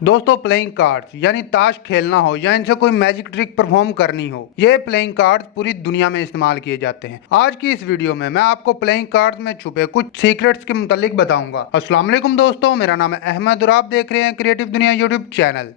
दोस्तों playing cards यानी ताश खेलना हो या इनसे कोई मैजिक ट्रिक परफॉर्म करनी हो, ये प्लेइंग कार्ड्स पूरी दुनिया में इस्तेमाल किए जाते हैं। आज की इस वीडियो में मैं आपको प्लेइंग कार्ड्स में छुपे कुछ सीक्रेट्स के मुतालिक बताऊंगा। अस्सलाम वालेकुम दोस्तों, मेरा नाम है अहमद और आप देख रहे हैं क्रिएटिव दुनिया यूट्यूब चैनल।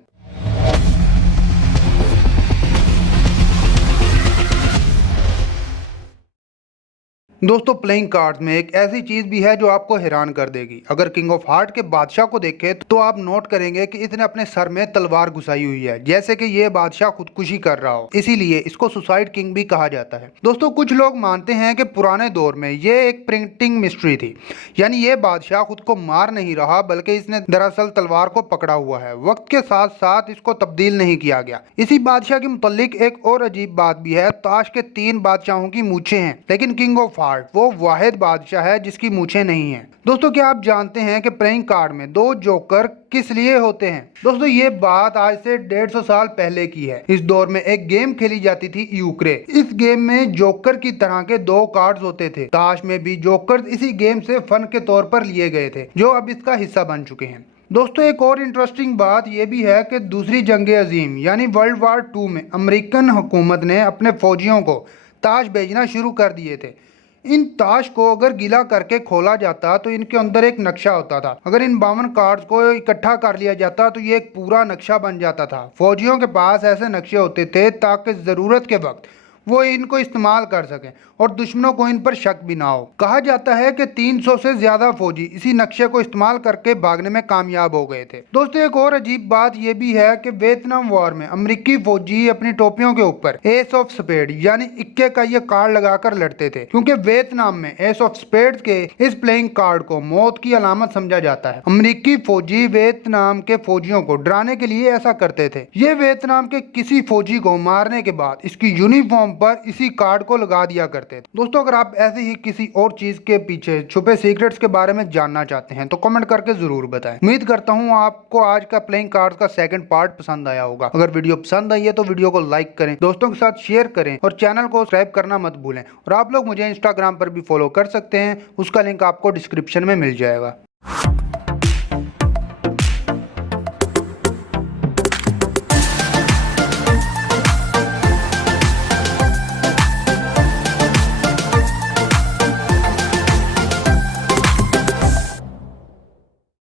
दोस्तों प्लेइंग कार्ड्स में एक ऐसी चीज भी है जो आपको हैरान कर देगी। अगर किंग ऑफ हार्ट के बादशाह को देखें तो आप नोट करेंगे कि इसने अपने सर में तलवार घुसाई हुई है, जैसे कि ये बादशाह खुदकुशी कर रहा हो। इसीलिए इसको सुसाइड किंग भी कहा जाता है। दोस्तों कुछ लोग मानते हैं कि पुराने दौर में ये एक प्रिंटिंग मिस्ट्री थी, यानी ये बादशाह खुद को मार नहीं रहा बल्कि इसने दरअसल तलवार को पकड़ा हुआ है। वक्त के साथ साथ इसको तब्दील नहीं किया गया। इसी बादशाह के मुतालिक एक और अजीब बात भी है। ताश के 3 बादशाहों की मूछें हैं, लेकिन किंग ऑफ वो वाहिद बादशाह है जिसकी मूछें नहीं है। दोस्तों क्या आप जानते हैं कि प्लेइंग कार्ड में 2 जोकर किस लिए होते हैं? दोस्तों ये बात आज से 150 साल पहले की है। इस दौर में एक गेम खेली जाती थी यूक्रे। इस गेम में जोकर की तरह के 2 कार्ड्स होते थे। ताश में भी जोकर इसी गेम से फन के तौर पर लिए गए थे, जो अब इसका हिस्सा बन चुके हैं। दोस्तों एक और इंटरेस्टिंग बात यह भी है कि दूसरी जंग अजीम यानी वर्ल्ड वार 2 में अमेरिकन हुकूमत ने अपने फौजियों को ताश भेजना शुरू कर दिए थे। इन ताश को अगर गीला करके खोला जाता तो इनके अंदर एक नक्शा होता था। अगर इन 52 कार्ड्स को इकट्ठा कर लिया जाता तो ये एक पूरा नक्शा बन जाता था। फौजियों के पास ऐसे नक्शे होते थे ताकि ज़रूरत के वक्त वो इनको इस्तेमाल कर सकें और दुश्मनों को इन पर शक भी ना हो। कहा जाता है कि 300 से ज्यादा फौजी इसी नक्शे को इस्तेमाल करके भागने में कामयाब हो गए थे। दोस्तों एक और अजीब बात यह भी है कि वियतनाम वॉर में अमेरिकी फौजी अपनी टोपियों के ऊपर एस ऑफ स्पेड यानी इक्के का ये कार्ड लगाकर लड़ते थे, क्योंकि वियतनाम में एस ऑफ स्पेड के इस प्लेइंग कार्ड को मौत की अलामत समझा जाता है। अमेरिकी फौजी वियतनाम के फौजियों को डराने के लिए ऐसा करते थे। ये वियतनाम के किसी फौजी को मारने के बाद इसकी यूनिफॉर्म पर इसी कार्ड को लगा दिया करते थे। दोस्तों अगर आप ऐसे ही किसी और चीज के पीछे छुपे सीक्रेट्स के बारे में जानना चाहते हैं तो कमेंट करके जरूर बताएं। उम्मीद करता हूं आपको आज का प्लेइंग कार्ड्स का सेकंड पार्ट पसंद आया होगा। अगर वीडियो पसंद आई है तो वीडियो को लाइक करें, दोस्तों के साथ शेयर करें और चैनल को सब्सक्राइब करना मत भूलें। और आप लोग मुझे इंस्टाग्राम पर भी फॉलो कर सकते हैं, उसका लिंक आपको डिस्क्रिप्शन में मिल जाएगा।